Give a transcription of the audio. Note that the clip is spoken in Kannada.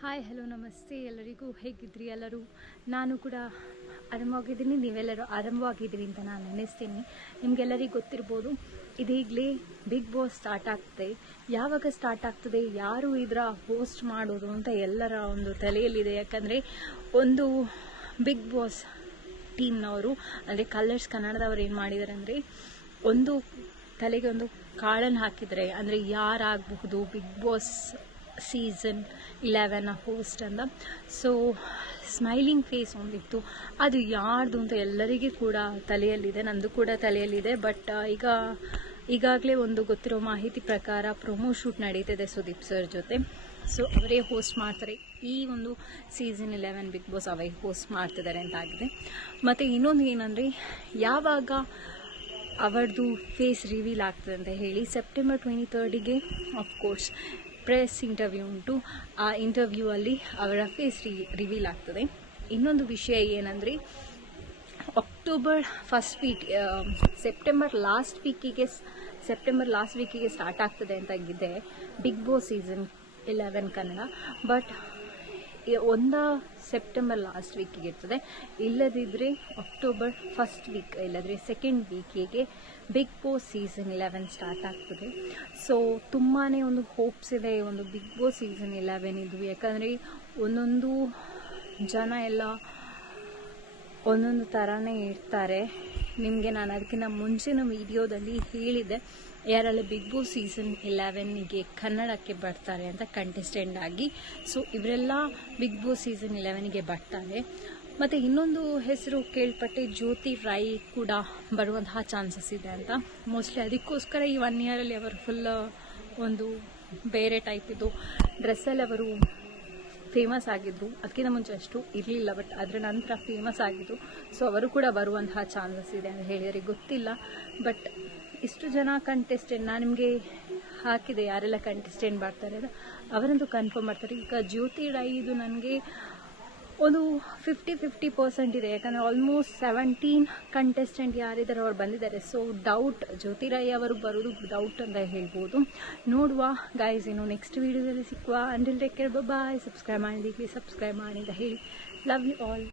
ಹಾಯ್, ಹಲೋ, ನಮಸ್ತೆ. ಎಲ್ಲರಿಗೂ ಹೇಗಿದ್ರಿ? ಎಲ್ಲರೂ ನಾನು ಕೂಡ ಆರಂಭವಾಗಿದ್ದೀನಿ ನೀವೆಲ್ಲರೂ ಆರಂಭವಾಗಿದ್ದೀರಿ ಅಂತ ನಾನು ಅನ್ನಿಸ್ತೀನಿ ನಿಮಗೆಲ್ಲರಿಗೂ ಗೊತ್ತಿರ್ಬೋದು, ಇದೀಗಲೇ ಬಿಗ್ ಬಾಸ್ ಸ್ಟಾರ್ಟ್ ಆಗ್ತದೆ. ಯಾವಾಗ ಸ್ಟಾರ್ಟ್ ಆಗ್ತದೆ? ಯಾರು ಇದರ ಹೋಸ್ಟ್ ಮಾಡೋದು ಅಂತ ಎಲ್ಲರ ಒಂದು ತಲೆಯಲ್ಲಿದೆ. ಯಾಕಂದರೆ ಒಂದು ಬಿಗ್ ಬಾಸ್ ಟೀಮ್ನವರು ಅಂದರೆ ಕಲರ್ಸ್ ಕನ್ನಡದವರು ಏನು ಮಾಡಿದ್ದಾರೆ ಅಂದರೆ, ಒಂದು ತಲೆಗೆ ಒಂದು ಕಾಳನ್ನು ಹಾಕಿದರೆ, ಅಂದರೆ ಯಾರಾಗಬಹುದು Bigg Boss season eleven host ಅಂತ ಸೊ ಸ್ಮೈಲಿಂಗ್ ಫೇಸ್ ಒಂದಿತ್ತು. ಅದು ಯಾರ್ದು ಅಂತ ಎಲ್ಲರಿಗೂ ಕೂಡ ತಲೆಯಲ್ಲಿದೆ, ನಂದು ಕೂಡ ತಲೆಯಲ್ಲಿದೆ. ಬಟ್ ಈಗ, ಈಗಾಗಲೇ ಒಂದು ಗೊತ್ತಿರೋ ಮಾಹಿತಿ ಪ್ರಕಾರ ಪ್ರೊಮೋ ಶೂಟ್ ನಡೀತಿದೆ ಸುದೀಪ್ ಸರ್ ಜೊತೆ. ಸೊ ಅವರೇ ಹೋಸ್ಟ್ ಮಾಡ್ತಾರೆ. ಈ ಒಂದು ಸೀಸನ್ ಇಲೆವೆನ್ ಬಿಗ್ ಬಾಸ್ ಅವೇ ಹೋಸ್ಟ್ ಮಾಡ್ತಿದ್ದಾರೆ ಅಂತ ಆಗಿದೆ ಮತ್ತು ಇನ್ನೊಂದು ಏನಂದರೆ, ಯಾವಾಗ ಅವರದು ಫೇಸ್ ರಿವೀಲ್ ಆಗ್ತದೆ ಅಂತ ಹೇಳಿ ಸೆಪ್ಟೆಂಬರ್ ಟ್ವೆಂಟಿ ತರ್ಡಿಗೆ ಆಫ್ಕೋರ್ಸ್ ಪ್ರೆಸ್ ಇಂಟರ್ವ್ಯೂ ಉಂಟು. ಆ ಇಂಟರ್ವ್ಯೂ ಅಲ್ಲಿ ಅವರ ಫೇಸ್ ರಿ ರಿವೀಲ್ ಆಗ್ತದೆ. ಇನ್ನೊಂದು ವಿಷಯ ಏನಂದರೆ October first week September last ವೀಕಿಗೆ September last ವೀಕಿಗೆ ಸ್ಟಾರ್ಟ್ ಆಗ್ತದೆ ಅಂತ ಇದೆ. Bigg Boss season eleven Kannada. But ಒಂದ ಸೆಪ್ಟೆಂಬರ್ ಲಾಸ್ಟ್ ವೀಕಿಗೆ ಇರ್ತದೆ. ಇಲ್ಲದಿದ್ದರೆ ಅಕ್ಟೋಬರ್ ಫಸ್ಟ್ ವೀಕ್ ಇಲ್ಲದ್ರೆ second ವೀಕಿಗೆ Bigg Boss season eleven start ಆಗ್ತದೆ. ಸೊ ತುಂಬಾ ಒಂದು ಹೋಪ್ಸ್ ಇದೆ ಒಂದು ಬಿಗ್ ಬಾಸ್ ಸೀಸನ್ ಇಲೆವೆನ್ ಇದು. ಯಾಕಂದರೆ ಒಂದೊಂದು ಜನ ಎಲ್ಲ ಒಂದೊಂದು ಥರನೇ ಇರ್ತಾರೆ. ನಿಮಗೆ ನಾನು ಅದಕ್ಕಿಂತ ಮುಂಚಿನ ವಿಡಿಯೋದಲ್ಲಿ ಹೇಳಿದೆ ಯಾರೆಲ್ಲ ಬಿಗ್ ಬಾಸ್ ಸೀಸನ್ ಇಲೆವೆನ್ನಿಗೆ ಕನ್ನಡಕ್ಕೆ ಬರ್ತಾರೆ ಅಂತ ಕಂಟೆಸ್ಟೆಂಟ್ ಆಗಿ. ಸೊ ಇವರೆಲ್ಲ ಬಿಗ್ ಬಾಸ್ ಸೀಸನ್ ಇಲೆವೆನ್ಗೆ ಬರ್ತಾರೆ. ಮತ್ತು ಇನ್ನೊಂದು ಹೆಸರು ಕೇಳ್ಪಟ್ಟೆ ಜ್ಯೋತಿ ರಾಯ್ ಕೂಡ ಬರುವಂತಹ ಚಾನ್ಸಸ್ ಇದೆ ಅಂತ. ಮೋಸ್ಟ್ಲಿ ಅದಕ್ಕೋಸ್ಕರ ಈ ಒನ್ ಇಯರಲ್ಲಿ ಅವರು ಫುಲ್ ಒಂದು ಬೇರೆ ಟೈಪ್ ಇದು ಡ್ರೆಸ್ಸಲ್ಲಿ ಅವರು ಫೇಮಸ್ ಆಗಿದ್ರು ಅದಕ್ಕಿಂತ ಮುಂಚೆ ಅಷ್ಟು ಇರಲಿಲ್ಲ ಬಟ್ ಅದರ ನಂತರ ಫೇಮಸ್ ಆಗಿದ್ರು ಸೊ ಅವರು ಕೂಡ ಬರುವಂತಹ ಚಾನ್ಸಸ್ ಇದೆ ಅಂತ ಹೇಳಿದರೆ ಗೊತ್ತಿಲ್ಲ. ಬಟ್ ಇಷ್ಟು ಜನ ಕಂಟೆಸ್ಟೆಂಟ್ ನಾನು ನಿಮಗೆ ಹಾಕಿದೆ, ಯಾರೆಲ್ಲ ಕಂಟೆಸ್ಟೆಂಟ್ ಮಾಡ್ತಾರೆ ಅಂತ. ಅವರಂತೂ ಕನ್ಫರ್ಮ್ ಮಾಡ್ತಾರೆ. ಈಗ ಜ್ಯೋತಿ ರೈ ಇದು ನನಗೆ ಒಂದು ಫಿಫ್ಟಿ ಫಿಫ್ಟಿ ಪರ್ಸೆಂಟ್ ಇದೆ. ಯಾಕಂದರೆ ಆಲ್ಮೋಸ್ಟ್ ಸೆವೆಂಟೀನ್ ಕಂಟೆಸ್ಟೆಂಟ್ ಯಾರಿದ್ದಾರೆ ಅವ್ರು ಬಂದಿದ್ದಾರೆ. ಸೊ ಡೌಟ್ ಜ್ಯೋತಿರಾಯ್ ಅವರು ಬರೋದು ಡೌಟ್ ಅಂತ ಹೇಳ್ಬೋದು. ನೋಡುವ ಗೈಸ್ ಇನ್ನು ನೆಕ್ಸ್ಟ್ ವೀಡಿಯೋದಲ್ಲಿ ಸಿಕ್ಕುವ. Until take care bye subscribe ಮಾಡಿದ್ದೀವಿ ಸಬ್ಸ್ಕ್ರೈಬ್ ಮಾಡಿ ಅಂತ ಹೇಳಿ. Love you all